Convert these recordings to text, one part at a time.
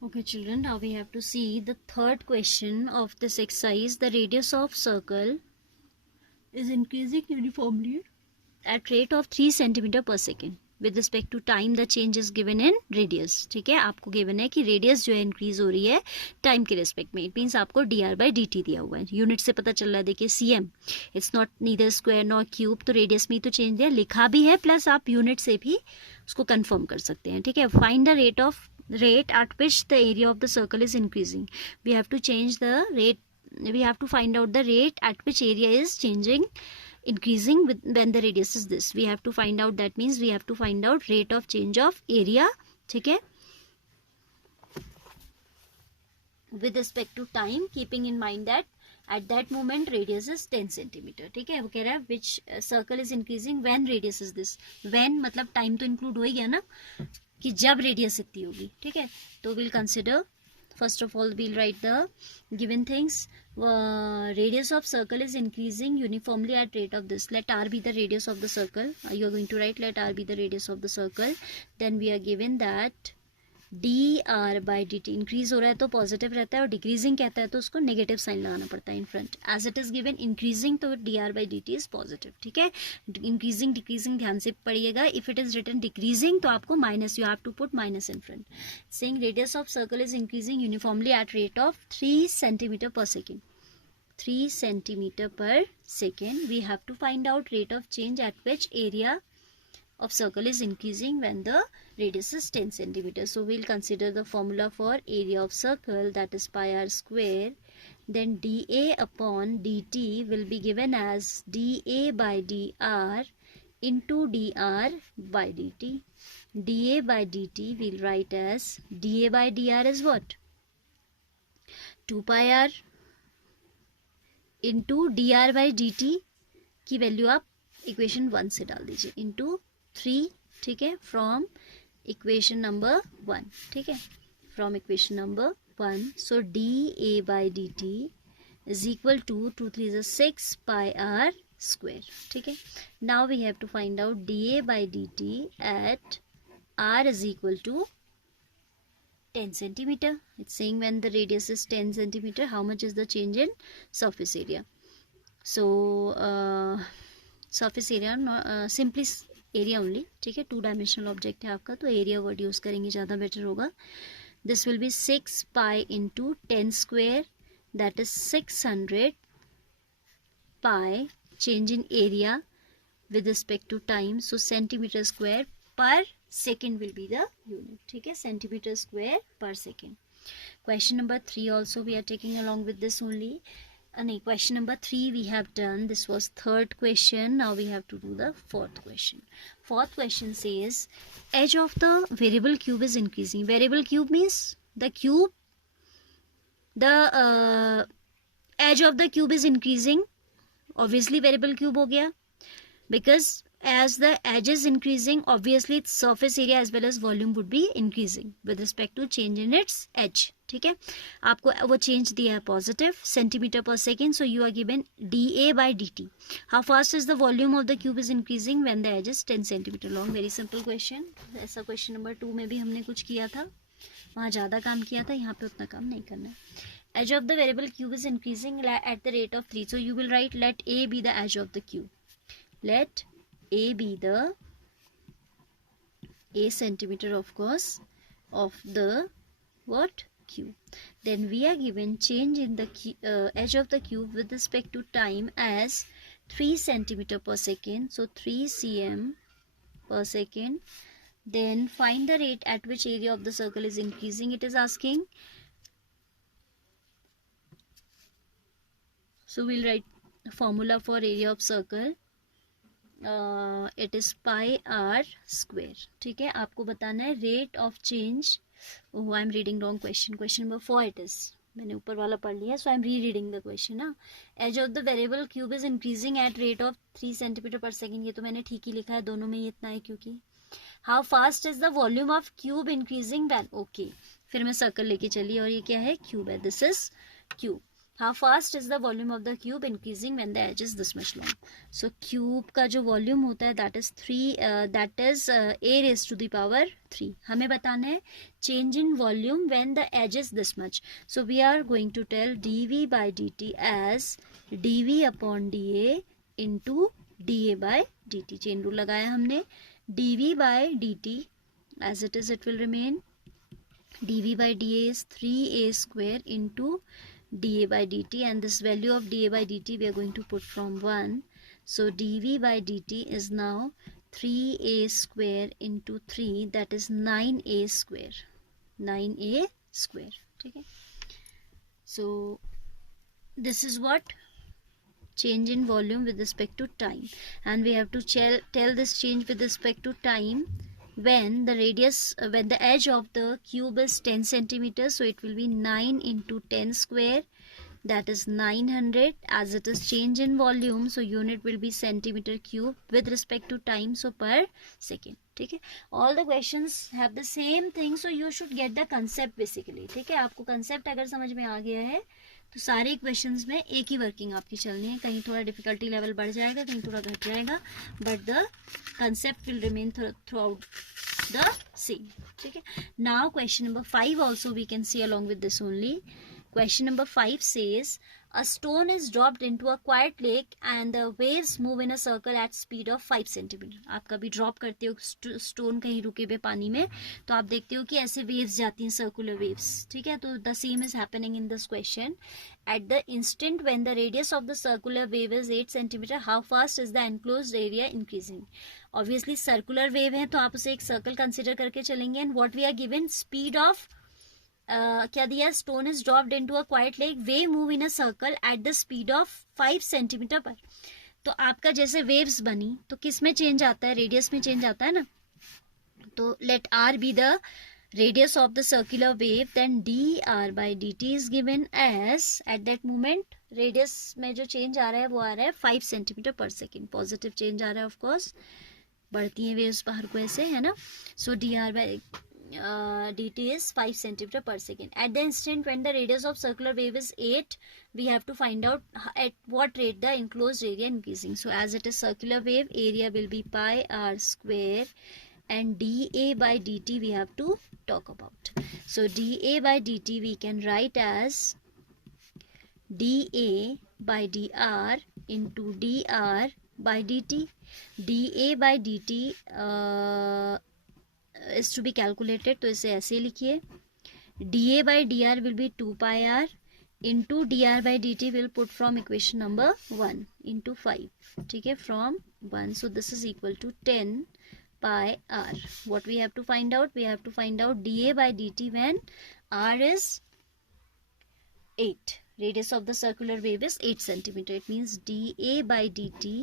Okay children, now we have to see the third question of this exercise. The radius of circle is increasing uniformly at rate of 3 centimeter per second. With respect to time the change is given in radius. ठीक है, आपको given है कि radius जो है increase हो रही है time के respect में. It means आपको dr by dt दिया हुआ है. Unit से पता चल रहा है, देखिए cm. It's not neither square nor cube, तो radius में तो change दिया, लिखा भी है, plus आप unit से भी उसको confirm कर सकते हैं. ठीक है, find the rate at which the area of the circle is increasing. We have to change the rate. We have to find out the rate at which area is increasing with when the radius is this. We have to find out, that means we have to find out rate of change of area. ठीक है, with respect to time, keeping in mind that at that moment radius is 10 centimeter. ठीक है, वो कह रहा है which circle is increasing when radius is this. When मतलब time तो include हो ही गया ना, कि जब radius इतनी होगी. ठीक है, तो we'll consider, first of all we'll write the given things. Radius of circle is increasing uniformly at rate of this. Let r be the radius of the circle. You are going to write let r be the radius of the circle. Then we are given that dr by dt increase हो रहा है तो positive रहता है, और decreasing कहता है तो उसको नेगेटिव साइन लगाना पड़ता है in front. As it is given increasing तो dr by dt is positive. ठीक है, इंक्रीजिंग डिक्रीजिंग ध्यान से पढ़िएगा. If it is written decreasing तो आपको minus, you have to put minus in front. Saying radius of circle is increasing uniformly at rate of 3 centimeter per second. 3 centimeter per second. We have to find out rate of change at which area of circle is increasing when the radius is 10 centimeters. So we'll consider the formula for area of circle, that is pi r square. Then dA upon dt will be given as dA by dr into dr by dt. dA by dt we'll write as dA by dr is what? 2 pi r into dr by dt की value आप equation 1 से डाल दीजिए, into 3. ठीक है, from equation number 1. ठीक है, from equation number 1. So d a by d t is equal to 2 3 is 6 pi r square. ठीक है, now we have to find out d a by d t at r is equal to 10 centimeter. It's saying when the radius is 10 centimeter, how much is the change in surface area? So surface area, simply area only. ठीक है, 2 dimensional object है आपका, तो area word use करेंगे, ज़्यादा better होगा. This will be 6 pi into 10 square, that is 600 pi. Change in area with respect to time, so centimetre square per second will be the unit. ठीक है, centimetre square per second. Question number 3 also we are taking along with this only. Question number 3 we have done. This was third question. Now we have to do the fourth question. Fourth question says edge of the variable cube is increasing. Variable cube means the cube, the edge of the cube is increasing. Obviously variable cube हो गया, because as the edge is increasing, obviously its surface area as well as volume would be increasing with respect to change in its edge. ठीक है, आपको वो change दिया है positive, centimetre per second. So you are given dA by dt. How fast is the volume of the cube is increasing when the edge is 10 centimeter long. Very simple question. ऐसा question number 2 में भी हमने कुछ किया था, वहाँ ज़्यादा काम किया था, यहाँ पे उतना काम नहीं करना है. Edge of the variable cube is increasing at the rate of 3. So you will write let A be the edge of the cube. Let A be the A centimeter of course of the what? Cube. Then we are given change in the edge of the cube with respect to time as 3 centimeter per second. So 3 cm per second. Then find the rate at which area of the circle is increasing. It is asking. So we'll write a formula for area of circle. It is pi r square. ठीक है, आपको बताना है rate of change. Oh I am reading wrong question. Question number 4 it is, मैंने ऊपर वाला पढ़ लिया, so I am re reading the question ना. Edge of the variable cube is increasing at rate of 3 centimeter per second. ये तो मैंने ठीक ही लिखा है, दोनों में ही इतना है क्योंकि. How fast is the volume of cube increasing when. Okay, फिर मैं सर्कल लेके चली और ये क्या है, क्यूब है, this is cube. How fast is the volume of the cube increasing when the edge is this much long? So cube का जो volume होता है that is 3 that is a raised to the power 3. हमें बताना है change in volume when the edge is this much. So we are going to tell dv by dt as dv upon dA into dA by dt. Chain rule लगाया हमने. dv by dt as it is, it will remain dv by dA is 3a square into dA by dt, and this value of dA by dt we are going to put from 1. So dv by dt is now 3a square into 3, that is 9a square. 9a square. Okay. So this is what change in volume with respect to time, and we have to tell this change with respect to time when the radius when the edge of the cube is 10 centimeters. So it will be 9 into 10 square, that is 900. As it is change in volume, so unit will be centimeter cube with respect to time, so per second. ठीक है, all the questions have the same thing, so you should get the concept basically. ठीक है, आपको concept अगर समझ में आ गया है तो सारे क्वेश्चंस में एक ही वर्किंग आपकी चलनी है. कहीं थोड़ा डिफिकल्टी लेवल बढ़ जाएगा, कहीं थोड़ा घट जाएगा, but the concept will remain throughout the same. ठीक है, now question number 5 also we can see along with this only. Question number 5 says a stone is dropped into a quiet lake and the waves move in a circle at speed of 5 centimeter. आप कभी drop करते हो stone कहीं रुके हुए पानी में, तो आप देखते हो कि ऐसे वेव्स जाती हैं, सर्कुलर वेव्स. ठीक है, तो the same is happening in this question. At the instant when the radius of the circular wave is 8 centimeter, how fast is the enclosed area increasing? Obviously circular wave है तो आप उसे एक circle consider करके चलेंगे. And what we are given, speed of क्या दिया, stone is dropped into a quiet lake, waves move in a circle at the speed of 5 centimetre per. तो आपका जैसे वेव्स बनी तो किस में चेंज आता है, रेडियस में चेंज आता है ना. तो let r be the radius of the circular wave, then d are by d t is given as at that moment radius में जो चेंज आ रहा है वो आ रहा है 5 centimetre per second. Positive change आ रहा है ऑफकोर्स, बढ़ती हैं वेव्स बाहर को ऐसे, है ना. So D are by dt is 5 centimeter per second. At the instant when the radius of circular wave is 8, we have to find out at what rate the enclosed area increasing. So as it is circular wave, area will be pi r square, and dA by dt we have to talk about. So dA by dt we can write as dA by dr into dr by dt. dA by dt is to be calculated, तो इसे ऐसे लिखिए. dA by dr will be 2 pi r into dr by dt will put from equation number 1 into 5. ठीक है, from 1. So this is equal to 10 pi r. What we have to find out? We have to find out dA by dt when r is 8. Radius of the circular wave is 8 centimeter. It means dA by dt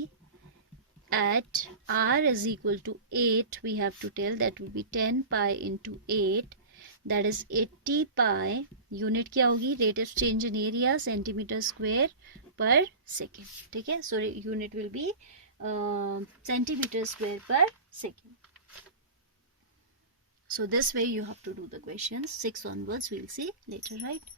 at r is equal to 8, we have to tell that will be 10 pi into 8, that is 80 pi. Unit क्या होगी, rate of change in area centimeter square per second. ठीक है, so unit will be centimeter square per second. So this way you have to do the questions. 6 onwards we'll see later, right?